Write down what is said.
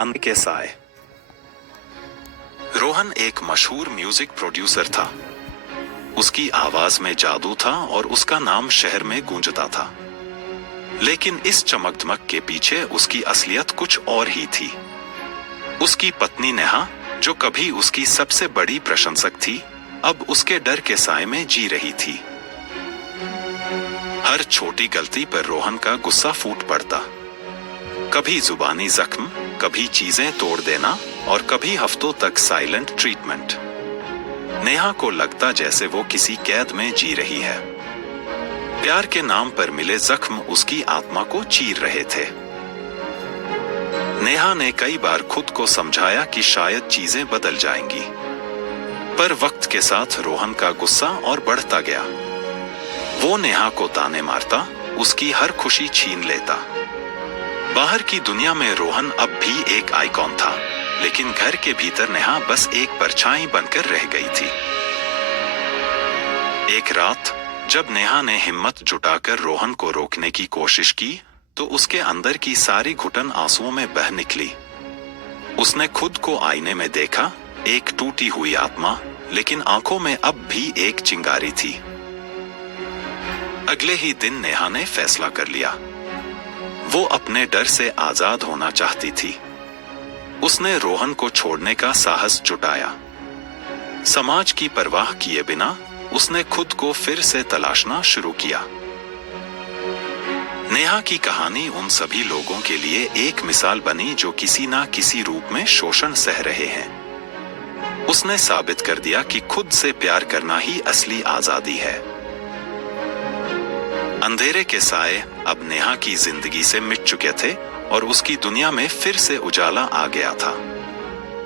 अंधे के साए। रोहन एक मशहूर म्यूजिक प्रोड्यूसर था। उसकी आवाज में जादू था और उसका नाम शहर में गूंजता था। लेकिन इस चमक-धमक के पीछे उसकी असलियत कुछ और ही थी। उसकी पत्नी नेहा, जो कभी उसकी सबसे बड़ी प्रशंसक थी, अब उसके डर के साए में जी रही थी। हर छोटी गलती पर रोहन का गुस्सा फूट पड़ता। कभी जुबानी जख्म, कभी चीजें तोड़ देना और कभी हफ्तों तक साइलेंट ट्रीटमेंट। नेहा को लगता जैसे वो किसी कैद में जी रही है। प्यार के नाम पर मिले जख्म उसकी आत्मा को चीर रहे थे। नेहा ने कई बार खुद को समझाया कि शायद चीजें बदल जाएंगी, पर वक्त के साथ रोहन का गुस्सा और बढ़ता गया। वो नेहा को ताने मारता, उसकी हर खुशी छीन लेता। बाहर की दुनिया में रोहन अब भी एक आइकॉन था, लेकिन घर के भीतर नेहा बस एक परछाई बनकर रह गई थी। एक रात जब नेहा ने हिम्मत जुटाकर रोहन को रोकने की कोशिश की, तो उसके अंदर की सारी घुटन आंसुओं में बह निकली। उसने खुद को आईने में देखा, एक टूटी हुई आत्मा, लेकिन आंखों में अब भी एक चिंगारी थी। अगले ही दिन नेहा ने फैसला कर लिया। वो अपने डर से आजाद होना चाहती थी। उसने रोहन को छोड़ने का साहस जुटाया। समाज की परवाह किए बिना उसने खुद को फिर से तलाशना शुरू किया। नेहा की कहानी उन सभी लोगों के लिए एक मिसाल बनी जो किसी ना किसी रूप में शोषण सह रहे हैं। उसने साबित कर दिया कि खुद से प्यार करना ही असली आजादी है। अंधेरे के साए अब नेहा की जिंदगी से मिट चुके थे और उसकी दुनिया में फिर से उजाला आ गया था।